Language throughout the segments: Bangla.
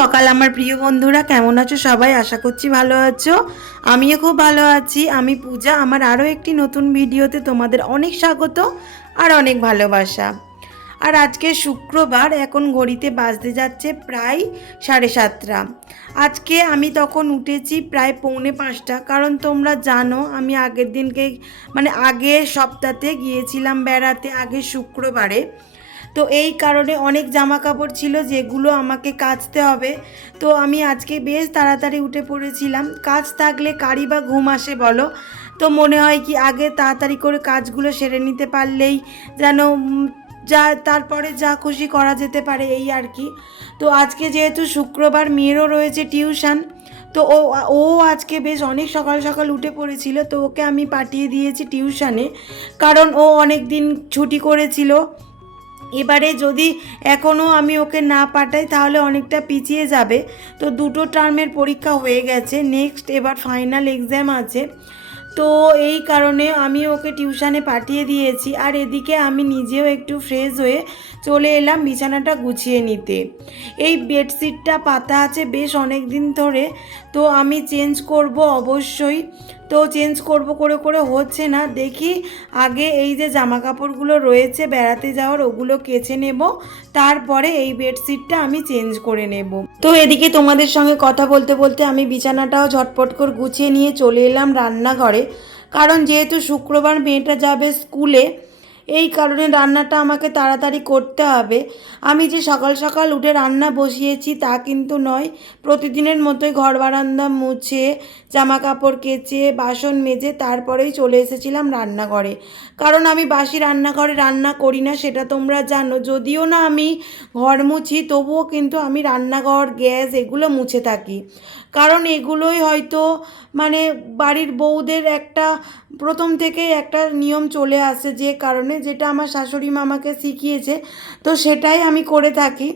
সকাল আমার প্রিয় বন্ধুরা, কেমন আছো সবাই? আশা করছি ভালো আছো। আমিও খুব ভালো আছি। আমি পূজা। আমার আরও একটি নতুন ভিডিওতে তোমাদের অনেক স্বাগত আর অনেক ভালোবাসা। আর আজকে শুক্রবার, এখন ঘড়িতে বাজতে যাচ্ছে প্রায় 7:30। আজকে আমি তখন উঠেছি প্রায় 4:45, কারণ তোমরা জানো আমি আগের দিনকে আগের সপ্তাহে গিয়েছিলাম বেড়াতে, আগের শুক্রবারে। তো এই কারণে অনেক জামা কাপড় ছিল যেগুলো আমাকে কাচতে হবে। তো আমি আজকে বেশ তাড়াতাড়ি উঠে পড়েছিলাম। কাজ থাকলে কারি বা ঘুম আসে বলো? তো মনে হয় কি আগে তাড়াতাড়ি করে কাজগুলো সেরে নিতে পারলেই যেন যা তারপরে যা খুশি করা যেতে পারে, এই আর কি। তো আজকে যেহেতু শুক্রবার, মেয়েরও রয়েছে টিউশন, তো ও আজকে বেশ অনেক সকাল সকাল উঠে পড়েছিল। তো ওকে আমি পাঠিয়ে দিয়েছি টিউশনে, কারণ ও অনেক দিন ছুটি করেছিল। এবারে যদি এখনও আমি ওকে না পাঠাই তাহলে অনেকটা পিছিয়ে যাবে। তো দুটো টার্মের পরীক্ষা হয়ে গেছে, নেক্সট এবার ফাইনাল এক্সাম আছে। তো এই কারণে আমি ওকে টিউশনে পাঠিয়ে দিয়েছি। আর এদিকে আমি নিজেও একটু ফ্রেশ হয়ে চলে এলাম বিছানাটা গুছিয়ে নিতে। এই বেডশিটটা পাতা আছে বেশ অনেক দিন ধরে, তো আমি চেঞ্জ করব অবশ্যই। তো চেঞ্জ করব করে করে হচ্ছে না, দেখি আগে এই যে জামা কাপড়গুলো রয়েছে বেড়াতে যাওয়ার, ওগুলো কেচে নেব, তারপরে এই বেডশিটটা আমি চেঞ্জ করে নেব। তো এদিকে তোমাদের সঙ্গে কথা বলতে বলতে আমি বিছানাটাও ঝটপট করে গুছিয়ে নিয়ে চলে এলাম রান্নাঘরে, কারণ যেহেতু শুক্রবার মেয়েটা যাবে স্কুলে, এই কারণে রান্নাটা আমাকে তাড়াতাড়ি করতে হবে। আমি যে সকাল সকাল উঠে রান্না বসিয়েছি তা কিন্তু নয়, প্রতিদিনের মতোই ঘর বারান্দা মুছে, জামা কাপড় কেচে, বাসন মেজে তারপরেই চলে এসেছিলাম রান্নাঘরে। কারণ আমি বাসি রান্নাঘরে রান্না করি না, সেটা তোমরা জানো। যদিও না আমি ঘর মুছি, তবুও কিন্তু আমি রান্নাঘর, গ্যাস এগুলো মুছে থাকি। কারণ এগুলোই হয়তো বাড়ির বউদের একটা প্রথম থেকেই একটা নিয়ম চলে আসে, যে কারণে যেটা আমার শাশুড়ি মা আমাকে শিখিয়েছে, তো সেটাই আমি করে থাকি।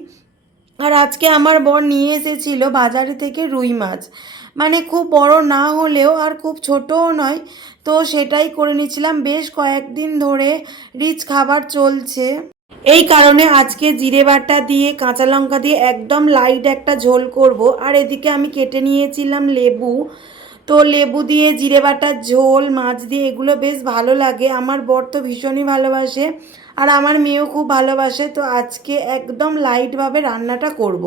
আর আজকে আমার বর নিয়ে এসেছিল বাজারে থেকে রুই মাছ, খুব বড় না হলেও আর খুব ছোটও নয়। তো সেটাই করে নিয়েছিলাম, বেশ কয়েকদিন ধরে রিচ খাবার চলছে। এই কারণে আজকে জিরে বাটা দিয়ে, কাঁচা লঙ্কা দিয়ে একদম লাইট একটা ঝোল করব। আর এদিকে আমি কেটে নিয়েছিলাম লেবু। তো লেবু দিয়ে জিরে বাটার ঝোল, মাছ দিয়ে, এগুলো বেশ ভালো লাগে। আমার বর তো ভীষণই ভালোবাসে, আর আমার মেয়েও খুব ভালোবাসে। তো আজকে একদম লাইটভাবে রান্নাটা করব।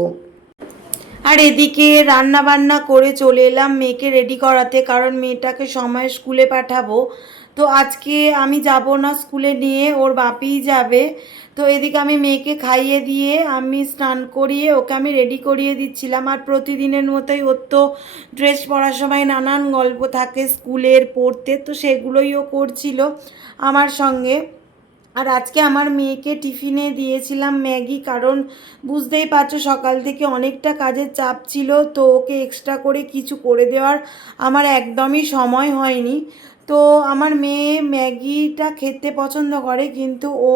আর এদিকে রান্না বান্না করে চলে এলাম মেয়েকে রেডি করাতে, কারণ মেয়েটাকে সময় স্কুলে পাঠাবো। তো আজকে আমি যাব না স্কুলে, নিয়ে ওর বাপিই যাবে। তো এদিকে আমি মেয়েকে খাইয়ে দিয়ে আমি স্নান করিয়ে ওকে আমি রেডি করিয়ে দিচ্ছিলাম। আর প্রতিদিনের মতোই ওর তো ড্রেস পরার সময় নানান গল্প থাকে স্কুলের পড়তে, তো সেগুলোই ও করছিল আমার সঙ্গে। আর আজকে আমার মেয়েকে টিফিনে দিয়েছিলাম ম্যাগি, কারণ বুঝতেই পারছো সকাল থেকে অনেকটা কাজের চাপ ছিল। তো ওকে এক্সট্রা করে কিছু করে দেওয়ার আমার একদমই সময় হয়নি। তো আমার মেয়ে ম্যাগিটা খেতে পছন্দ করে, কিন্তু ও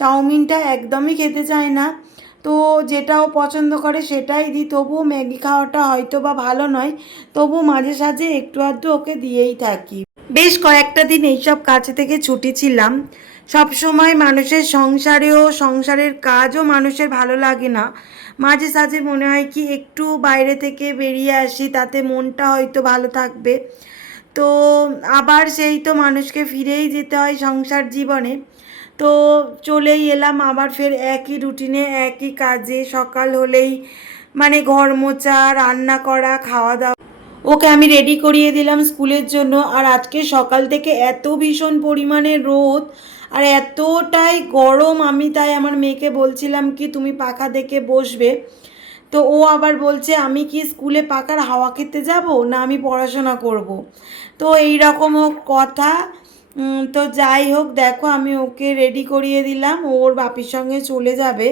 চাউমিনটা একদমই খেতে চায় না। তো যেটা ও পছন্দ করে সেটাই দিই। তবুও ম্যাগি খাওয়াটা হয়তো বা ভালো নয়, তবু মাঝে সাঝে একটু আধটু ওকে দিয়েই থাকি। বেশ কয়েকটা দিন এইসব কাজ থেকে ছুটি ছিলাম। সব সময় মানুষের সংসারেও, সংসারের কাজও মানুষের ভালো লাগে না। মাঝে সাঝে মনে হয় কি একটু বাইরে থেকে বেরিয়ে আসি, তাতে মনটা হয়তো ভালো থাকবে। তো আবার সেই তো মানুষকে ফিরেই যেতে হয় সংসার জীবনে। তো চলেই এলাম আবার ফের একই রুটিনে, একই কাজে। সকাল হলেই ঘর মোছা, রান্না করা, খাওয়া দাওয়া। ওকে আমি রেডি করিয়ে দিলাম স্কুলের জন্য। আর আজকে সকাল থেকে এত ভীষণ পরিমাণে রোদ আর এতটাই গরম, আমি তাই আমার মেয়েকে বলছিলাম কি তুমি পাখা দেখে বসবে। তো ও আবার বলছে আমি কি স্কুলে পাখার হাওয়া খেতে যাব, না আমি পড়াশোনা করব। তো এই রকম হোক কথা। তো যাই হোক, দেখো আমি ওকে রেডি করিয়ে দিলাম, ওর বাপির সঙ্গে চলে যাবে।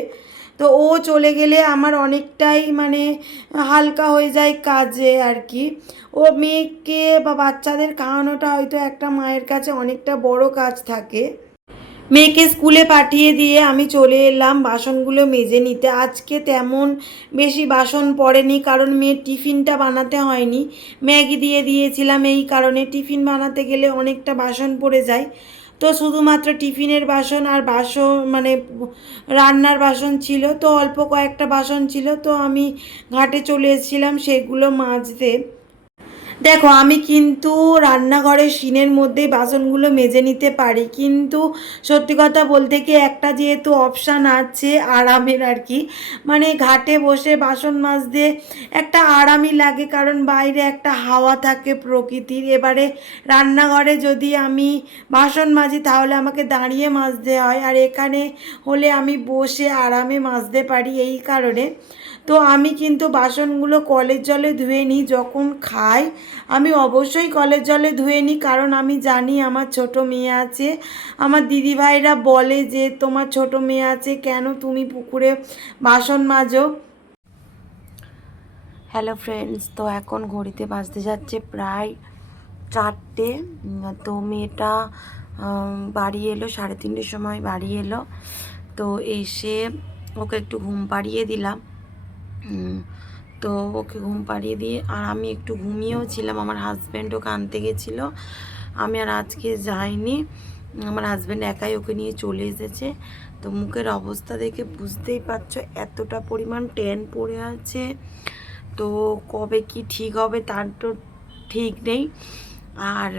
তো ও চলে গেলে আমার অনেকটাই হালকা হয়ে যায় কাজে আর কি। ও মেয়েকে বা বাচ্চাদের খাওয়ানোটা হয়তো একটা মায়ের কাছে অনেকটা বড় কাজ থাকে। মেয়েকে স্কুলে পাঠিয়ে দিয়ে আমি চলে এলাম বাসনগুলো মেজে নিতে। আজকে তেমন বেশি বাসন পড়েনি, কারণ মেয়ের টিফিনটা বানাতে হয়নি, ম্যাগি দিয়ে দিয়েছিলাম। এই কারণে টিফিন বানাতে গেলে অনেকটা বাসন পড়ে যায়। তো শুধুমাত্র টিফিনের বাসন আর বাসন মানে রান্নার বাসন ছিল, তো অল্প কয়েকটা বাসন ছিল, তো আমি ঘাটে চলে এসেছিলাম সেগুলো মাজতে। দেখো আমি কিন্তু রান্নাঘরের সিনের মধ্যেই বাসনগুলো মেজে নিতে পারি, কিন্তু সত্যি কথা বলতে কি একটা যেহেতু অপশান আছে আরামের আর কি, মানে ঘাটে বসে বাসন মাজতে একটা আরামই লাগে, কারণ বাইরে একটা হাওয়া থাকে প্রকৃতির। এবারে রান্নাঘরে যদি আমি বাসন মাজি তাহলে আমাকে দাঁড়িয়ে মাজতে হয়, আর এখানে হলে আমি বসে আরামে মাজতে পারি, এই কারণে। তো আমি কিন্তু বাসনগুলো কলের জলে ধুয়ে নিই যখন খাই, আমি অবশ্যই কলের জলে ধুয়ে নিই, কারণ আমি জানি আমার ছোট মেয়ে আছে। আমার দিদিভাইরা বলে যে তোমার ছোট মেয়ে আছে কেন তুমি পুকুরে বাসন মাজো। হ্যালো ফ্রেন্ডস, তো এখন ঘড়িতে বাজতে যাচ্ছে প্রায় 4টে। তো মেয়েটা বাড়ি এলো 3:30 সময় বাড়ি এলো। তো এসে ওকে একটু ঘুম পাড়িয়ে দিলাম। তো ওকে ঘুম পাড়িয়ে দিয়ে আর আমি একটু ঘুমিয়েও ছিলাম। আমার হাজব্যান্ড ওকে আনতে গেছিলো, আমি আর আজকে যাইনি। আমার হাজব্যান্ড একাই ওকে নিয়ে চলে এসেছে। তো মুখের অবস্থা দেখে বুঝতেই পারছো এতটা পরিমাণ ট্যান পড়ে আছে। তো কবে কি ঠিক হবে তার তো ঠিক নেই। আর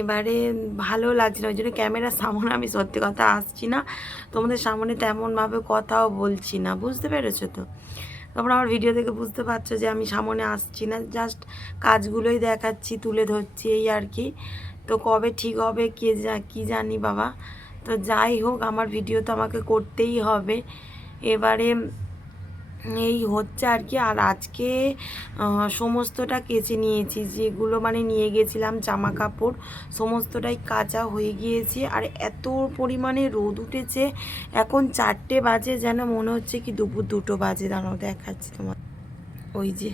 এবারে ভালো লাগছে না, ওই জন্য ক্যামেরার সামনে আমি সত্যি কথা আসছি না, তোমাদের সামনে তেমনভাবে কথাও বলছি না, বুঝতে পেরেছো? তো তোমরা আমার ভিডিও দেখে বুঝতে পারছো যে আমি সামনে আসছি না, জাস্ট কাজগুলোই দেখাচ্ছি, তুলে ধরছি, এই আর কি। তো কবে ঠিক হবে কি জানি বাবা। তো যাই হোক, আমার ভিডিও তো আমাকে করতেই হবে। এবারে এই হচ্ছে আর কি। আর আজকে সমস্তটা কেচে নিয়েছি, যেগুলো মানে নিয়ে গেছিলাম জামা কাপড় সমস্তটাই কাচা হয়ে গিয়েছে। আর এত পরিমাণে রোদ উঠেছে, এখন 4টে বাজে, যেন মনে হচ্ছে কি দুপুর 2টো বাজে। দাঁড়াও দেখাচ্ছি তোমার, ওই যে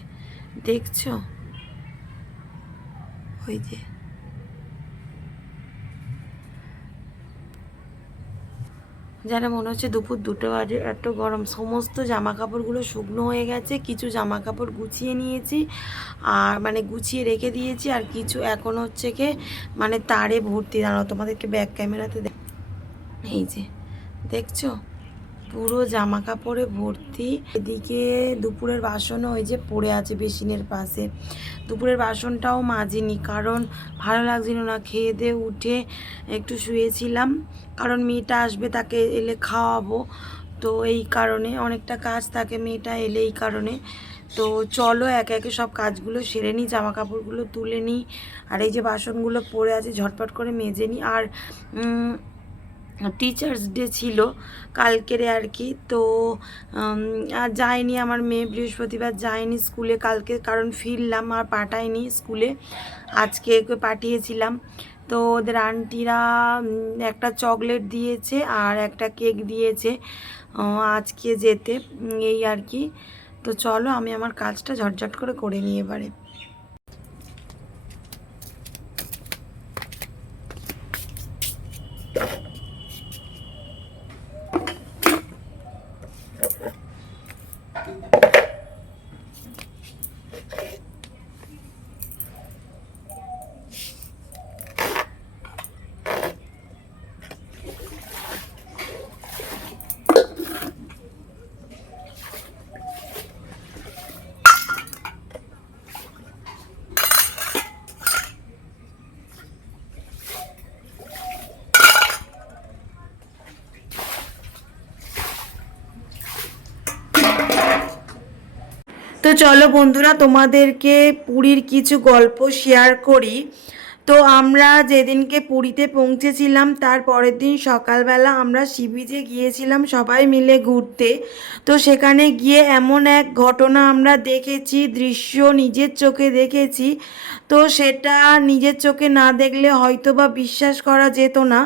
দেখছো, ওই যে যেন মনে হচ্ছে দুপুর 2টো বাজে, এত গরম। সমস্ত জামা কাপড়গুলো শুকনো হয়ে গেছে, কিছু জামা কাপড় গুছিয়ে নিয়েছি আর মানে গুছিয়ে রেখে দিয়েছি, আর কিছু এখন হচ্ছে কি মানে তারে ভর্তি। দাঁড়াও তোমাদেরকে ব্যাক ক্যামেরাতে এই যে দেখছো পুরো জামা কাপড়ে ভর্তি। এদিকে দুপুরের বাসনও ওই যে পড়ে আছে বেসিনের পাশে। দুপুরের বাসনটাও মাজিনি, কারণ ভালো লাগছিল না। খেয়ে দিয়ে উঠে একটু শুয়েছিলাম, কারণ মেয়েটা আসবে, তাকে এলে খাওয়াবো। তো এই কারণে অনেকটা কাজ থাকে মেয়েটা এলে, এই কারণে। তো চলো একে একে সব কাজগুলো সেরে নিই, জামা কাপড়গুলো তুলে নিই, আর এই যে বাসনগুলো পড়ে আছে ঝটপট করে মেজে নিই। আর টিচার্স ডে ছিল কালকের আর কি। তো আর যায়নি আমার মেয়ে, বৃহস্পতিবার যায়নি স্কুলে কালকে, কারণ ফিরলাম আর পাঠায়নি স্কুলে, আজকে পাঠিয়েছিলাম। তো ওদের আন্টিরা একটা চকলেট দিয়েছে আর একটা কেক দিয়েছে আজকে যেতে, এই আর কি। তো চলো আমি আমার কাজটা ঝটঝট করে নিয়ে এবারে। তো চলো বন্ধুরা, তোমাদেরকে পুরীর কিছু গল্প শেয়ার করি। তো আমরা যেদিনকে পুরীতে পৌঁছেছিলাম তার পরের দিন সকালবেলা আমরা সি বিচে গিয়েছিলাম সবাই মিলে ঘুরতে। তো সেখানে গিয়ে এমন এক ঘটনা আমরা দেখেছি, দৃশ্য নিজের চোখে দেখেছি, তো সেটা নিজের চোখে না দেখলে হয়তো বা বিশ্বাস করা যেত না।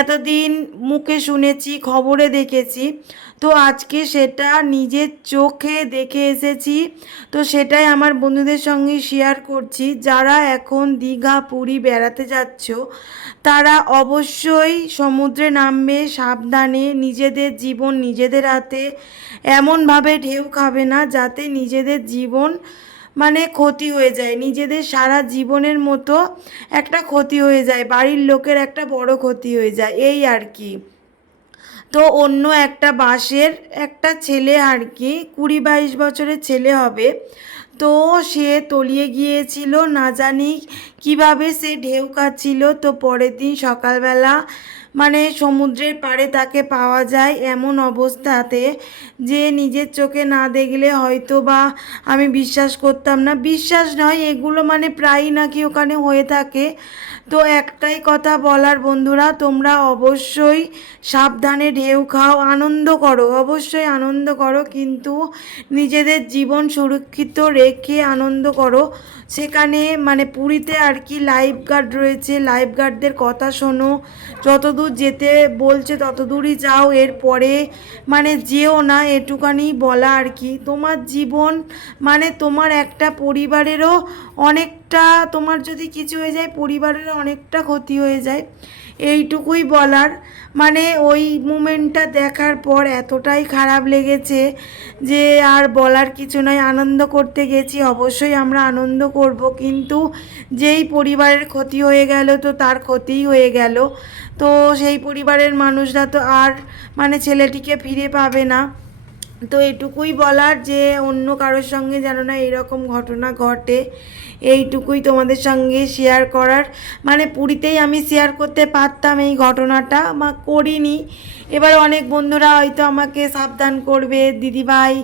এতদিন মুখে শুনেছি, খবরে দেখেছি, তো আজকে সেটা নিজের চোখে দেখে এসেছি। তো সেটাই আমার বন্ধুদের সঙ্গে শেয়ার করছি। যারা এখন দীঘা পুরী বেড়াতে যাচ্ছ তারা অবশ্যই সমুদ্রে নামবে সাবধানে, নিজেদের জীবন নিজেদের হাতে, এমনভাবে ঢেউ খাবে না যাতে নিজেদের জীবন মানে ক্ষতি হয়ে যায়, নিজেদের সারা জীবনের মতো একটা ক্ষতি হয়ে যায়, বাড়ির লোকের একটা বড় ক্ষতি হয়ে যায়, এই আর কি। তো অন্য একটা বাসের একটা ছেলে আর কি, 20-22 বছরের ছেলে হবে, তো সে তলিয়ে গিয়েছিল, না জানি কিভাবে সে ঢেউ খাচ্ছিল। তো পরের দিন সকালবেলা মানে সমুদ্রের পাড়ে তাকে পাওয়া যায় এমন অবস্থাতে যে নিজের চোখে না দেখলে হয়তো বা আমি বিশ্বাস করতাম না, বিশ্বাস নয় এগুলো মানে প্রায়ই নাকি ওখানে হয়ে থাকে। তো একটাই কথা বলার বন্ধুরা, তোমরা অবশ্যই সাবধানে ঢেউ খাও, আনন্দ করো, অবশ্যই আনন্দ করো, কিন্তু নিজেদের জীবন সুরক্ষিত রেখে আনন্দ করো। সেখানে মানে পুরীতে আর কি লাইফ গার্ড রয়েছে, লাইফ গার্ডদের কথা শোনো, যতদূর যেতে বলছে ততদূরই যাও, এরপরে মানে যেও না, এটুকানি বলা আর কি। তোমার জীবন মানে তোমার একটা পরিবারেরও অনেকটা, তোমার যদি কিছু হয়ে যায় পরিবারেরও অনেকটা ক্ষতি হয়ে যায়, এইটুকুই বলার। মানে ওই মুমেন্টটা দেখার পর এতটাই খারাপ লেগেছে যে আর বলার কিছু নয়। আনন্দ করতে গেছি, অবশ্যই আমরা আনন্দ করব, কিন্তু যেই পরিবারের ক্ষতি হয়ে গেল তো তার ক্ষতিই হয়ে গেল। তো সেই পরিবারের মানুষরা তো আর মানে ছেলেটিকে ফিরে পাবে না। তো এটুকুই বলার যে অন্য কারোর সঙ্গে যেন না এরকম ঘটনা ঘটে, এইটুকুই তোমাদের সঙ্গে শেয়ার করার। মানে পুরীতেই আমি শেয়ার করতে পারতাম এই ঘটনাটা, বা করিনি। এবার অনেক বন্ধুরা হয়তো আমাকে সাবধান করবে, দিদিভাই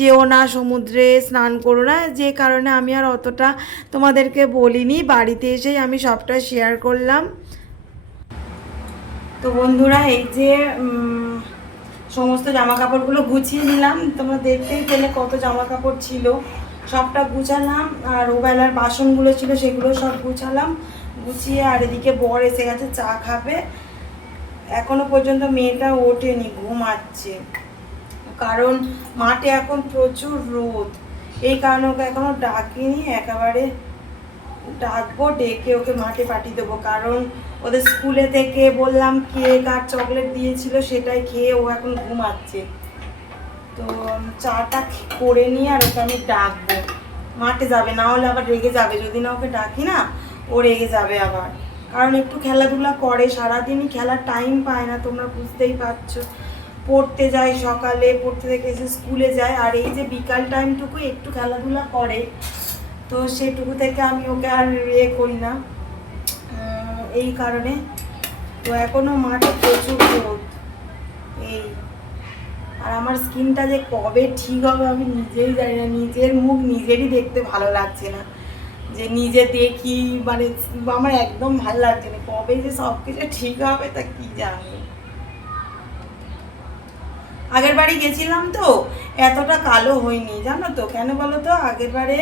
যেও না সমুদ্রে, স্নান করো না, যে কারণে আমি আর অতটা তোমাদেরকে বলিনি, বাড়িতে এসেই আমি সবটা শেয়ার করলাম। তো বন্ধুরা এই যে সমস্ত জামা কাপড়গুলো গুছিয়ে নিলাম, তোমরা দেখতেই পেলে কত জামা কাপড় ছিল, সবটা গুছালাম। আর ওবেলার বাসনগুলো ছিল সেগুলো সব গুছালাম, গুছিয়ে আর এদিকে বর এসে গেছে চা খাবে। এখনো পর্যন্ত মেয়েটা ওঠেনি, ঘুমাচ্ছে, কারণ মাঠে এখন প্রচুর রোদ, এই কারণে ওকে এখনো ডাকিনি, একেবারে ডাকবো, ডেকে ওকে মাঠে পাঠিয়ে দেবো। কারণ ওদের স্কুলে থেকে বললাম কেক আর চকলেট দিয়েছিল, সেটাই খেয়ে ও এখন ঘুমাচ্ছে। তো চাটা করে নিয়ে আর ওকে আমি ডাকবো, মাঠে যাবে, না হলে আবার রেগে যাবে, যদি না ওকে ডাকি না ও রেগে যাবে আবার। কারণ একটু খেলাধুলা করে, সারাদিনই খেলার টাইম পায় না, তোমরা বুঝতেই পারছো। পড়তে যায় সকালে, পড়তে থেকে এসে স্কুলে যায়, আর এই যে বিকাল টাইমটুকু একটু খেলাধুলা করে, তো সেটুকু থেকে আমি ওকে আর ইয়ে করি না, এই কারণে। তো এখনও মাঠে প্রচুর রোদ, এই। আর আমার স্কিনটা যে কবে ঠিক হবে আমি নিজেই জানি না, নিজের মুখ নিজেরই দেখতে ভালো লাগছে না, যে নিজে দেখি মানে আমার একদম ভালো লাগছে না, কবে যে সব কিছু ঠিক হবে তা কি জানি। আগের বাড়ি গেছিলাম তো এতটা কালো হয়নি, জানো তো কেন বলো তো, আগের বারে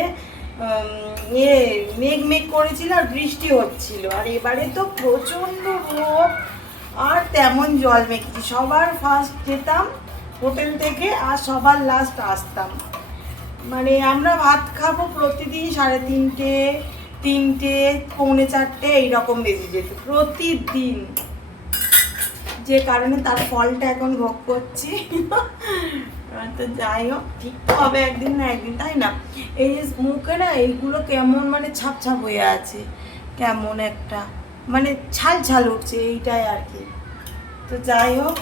মেঘ মেঘ করেছিল আর বৃষ্টি হচ্ছিল, আর এবারে তো প্রচণ্ড রোদ আর তেমন জল মেখেছি। সবার ফার্স্ট যেতাম হোটেল থেকে আর সবার লাস্ট আসতাম। মানে আমরা ভাত খাবো প্রতিদিন 3:30, 3টে, 3:45 এইরকম বেজে যেত প্রতিদিন, যে কারণে তার ফলটা এখন ভোগ করছি। তো যাই হোক, ঠিক তো হবে একদিন না একদিন, তাই না? এই যে মুখে না এইগুলো কেমন মানে ছাপ ছাপ হয়ে আছে, কেমন একটা মানে ছাল ছাল উঠছে, এইটাই আর কি। তো যাই হোক,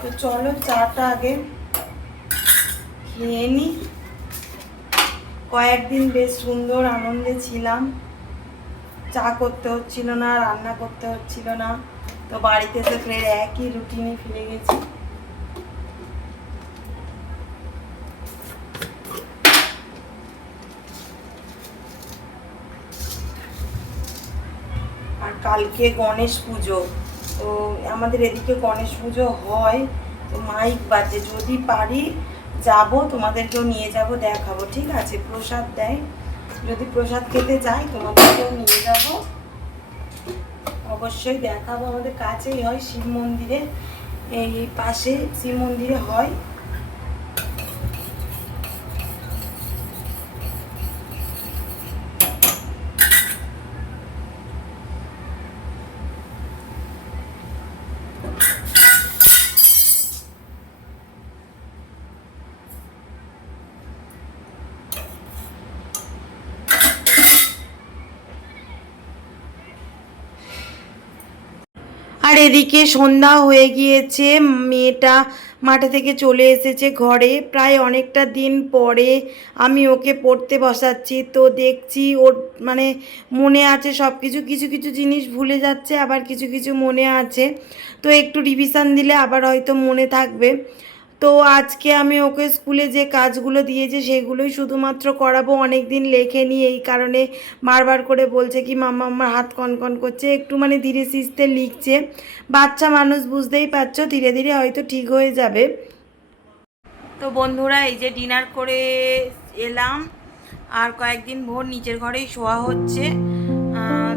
তো চলো চাটা আগে খেয়ে নিই। কয়েকদিন বেশ সুন্দর আনন্দে ছিলাম, চা করতে হচ্ছিল না, রান্না করতে হচ্ছিল না, তো বাড়িতে এসে ফের একই রুটিনে ফিরে গেছি। আর কালকে গণেশ পুজো, তো আমাদের এদিকে গণেশ পুজো হয়, তো মাইক বাজে, যদি পারি যাব, তোমাদেরকেও নিয়ে যাব, দেখাবো, ঠিক আছে? প্রসাদ দেয়, যদি প্রসাদ খেতে যাই তোমাদেরকেও নিয়ে যাব, অবশ্যই দেখাবো। আমাদের কাছেই হয় শিব মন্দিরে, এই পাশে শিব মন্দিরে হয়। আর এদিকে সন্ধ্যা হয়ে গিয়েছে, মেয়েটা মাঠে থেকে চলে এসেছে ঘরে, প্রায় অনেকটা দিন পরে আমি ওকে পড়তে বসাচ্ছি। তো দেখছি ওর মানে মনে আছে সব কিছু, কিছু কিছু জিনিস ভুলে যাচ্ছে, আবার কিছু কিছু মনে আছে। তো একটু রিভিশন দিলে আবার হয়তো মনে থাকবে। তো আজকে আমি ওকে স্কুলে যে কাজগুলো দিয়েছে সেগুলোই শুধুমাত্র করাবো, অনেক দিন লেখেনি, এই কারণে বারবার করে বলছে কি মাম্মা আমার হাত কনকন করছে, একটু মানে ধীরে সিস্তে লিখছে। বাচ্চা মানুষ বুঝতেই পারছো, ধীরে ধীরে হয়তো ঠিক হয়ে যাবে। তো বন্ধুরা এই যে ডিনার করে এলাম, আর কয়েকদিন ভোর নিচের ঘরেই শোয়া হচ্ছে।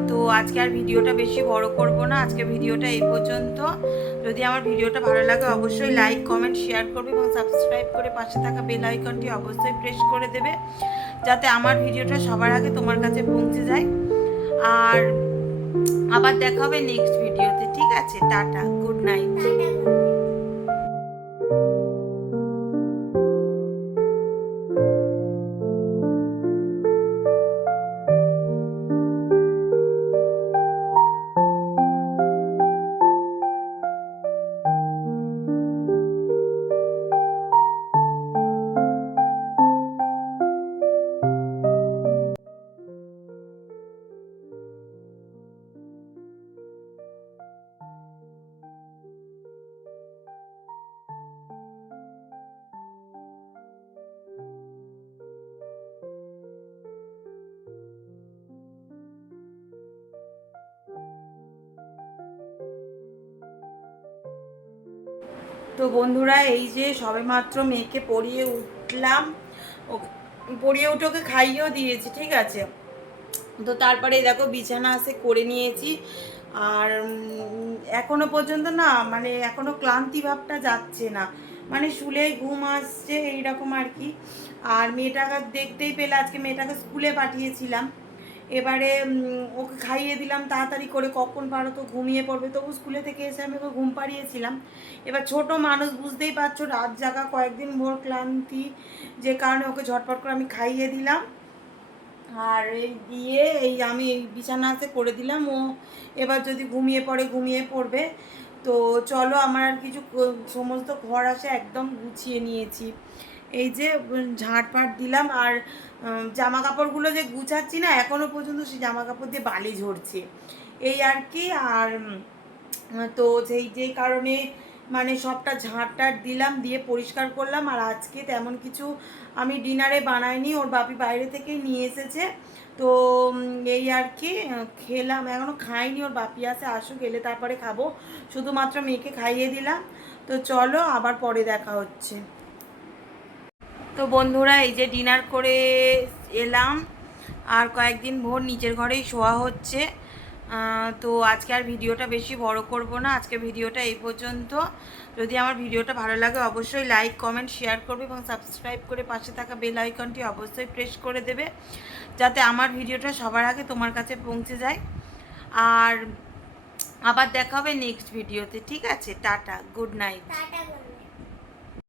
তো আজকে আর ভিডিওটা বেশি বড় করব না, আজকে ভিডিওটা এই পর্যন্ত। যদি আমার ভিডিওটা ভালো লাগে অবশ্যই লাইক কমেন্ট শেয়ার করবে এবং সাবস্ক্রাইব করে পাশে থাকা বেল আইকনটি অবশ্যই প্রেস করে দেবে, যাতে আমার ভিডিওটা সবার আগে তোমার কাছে পৌঁছে যায়। আর আবার দেখা হবে নেক্সট ভিডিওতে, ঠিক আছে? Tata, good night. তো বন্ধুরা এই যে সবেমাত্র মেয়েকে পড়িয়ে উঠলাম, ও পড়িয়ে উঠে ওকে খাইয়েও দিয়েছি, ঠিক আছে? তো তারপরে দেখো বিছানা আসে করে নিয়েছি। আর এখনো পর্যন্ত না মানে এখনো ক্লান্তি ভাবটা যাচ্ছে না, মানে শুলে ঘুম আসছে এইরকম আর কি। আর মেয়েটাকে দেখতেই পেলে আজকে মেয়েটাকে স্কুলে পাঠিয়েছিলাম, এবারে ওকে খাইয়ে দিলাম তাড়াতাড়ি করে, কখন পারো তো ঘুমিয়ে পড়বে, তবু স্কুলে থেকে এসে আমি ওকে ঘুম পাড়িয়েছিলাম। এবার ছোট মানুষ বুঝতেই পারছো, রাত জাগা, কয়েকদিন ভোর ক্লান্তি, যে কারণে ওকে ঝটপট করে আমি খাইয়ে দিলাম। আর এই দিয়ে এই আমি এই বিছানাতে করে দিলাম, ও এবার যদি ঘুমিয়ে পড়ে ঘুমিয়ে পড়বে। তো চলো, আমার আর কিছু সমস্ত ঘর আসে একদম গুছিয়ে নিয়েছি, এই যে ঝাঁটফাট দিলাম। আর জামা কাপড়গুলো যে গুছাচ্ছি না, এখনও পর্যন্ত সেই জামা কাপড় দিয়ে বালি ঝরছে, এই আর কি। আর তো যেই কারণে মানে সবটা ঝাঁটটাট দিলাম, দিয়ে পরিষ্কার করলাম। আর আজকে তেমন কিছু আমি ডিনারে বানাইনি, ওর বাপি বাইরে থেকেই নিয়ে এসেছে। তো এই আর কি খেলাম, এখনও খাইনি, ওর বাপি আসুক, এলে তারপরে খাবো। শুধুমাত্র মেয়েকে খাইয়ে দিলাম। তো চলো আবার পরে দেখা হচ্ছে। তো বন্ধুরা এই যে ডিনার করে এলাম, আর কয়েকদিন ভোর নিচের ঘরেই শোয়া হচ্ছে। তো আজকে আর ভিডিওটা বেশি বড় করব না, আজকে ভিডিওটা এই পর্যন্ত। যদি আমার ভিডিওটা ভালো লাগে অবশ্যই লাইক কমেন্ট শেয়ার করবে এবং সাবস্ক্রাইব করে পাশে থাকা বেল আইকনটি অবশ্যই প্রেস করে দেবে, যাতে আমার ভিডিওটা সবার আগে তোমার কাছে পৌঁছে যায়। আর আবার দেখা হবে নেক্সট ভিডিওতে, ঠিক আছে? Tata, good night.